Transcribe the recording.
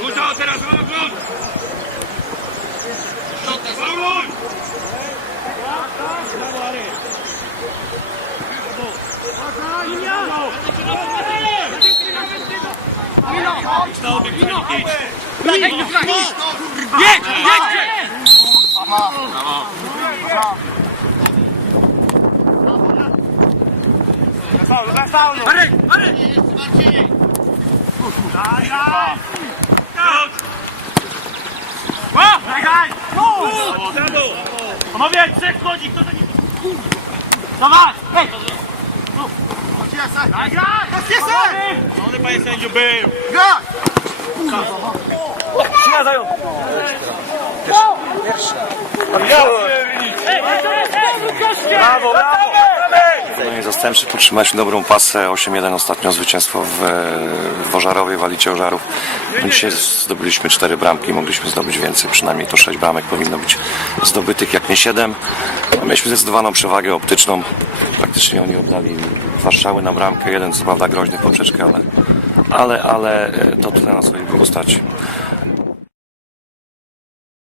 Mucha operación, Cruz. ¡Vamos! Brawo! Brawo! Idź! Jedź! Jedźcie! Marek! Marek! Daj, daj! Ła! Czekaj! Panowie, trzech wchodzi, kto za nim? Dawaj! Hej! Daj, graj! Szanowny panie sędziu, był! Przyjadają! Brawo, brawo! Panie zastępczy, podtrzymaliśmy dobrą pasę. 8-1 ostatnio zwycięstwo w, w Wożarowie, Walicie Ożarów. No Dzisiaj zdobyliśmy 4 bramki, mogliśmy zdobyć więcej, przynajmniej to 6 bramek powinno być zdobytych, jak nie 7. A mieliśmy zdecydowaną przewagę optyczną. Praktycznie oni oddali dwa strzały na bramkę, jeden co prawda groźny w poprzeczkę, ale, ale, ale e, to tyle na swojej było.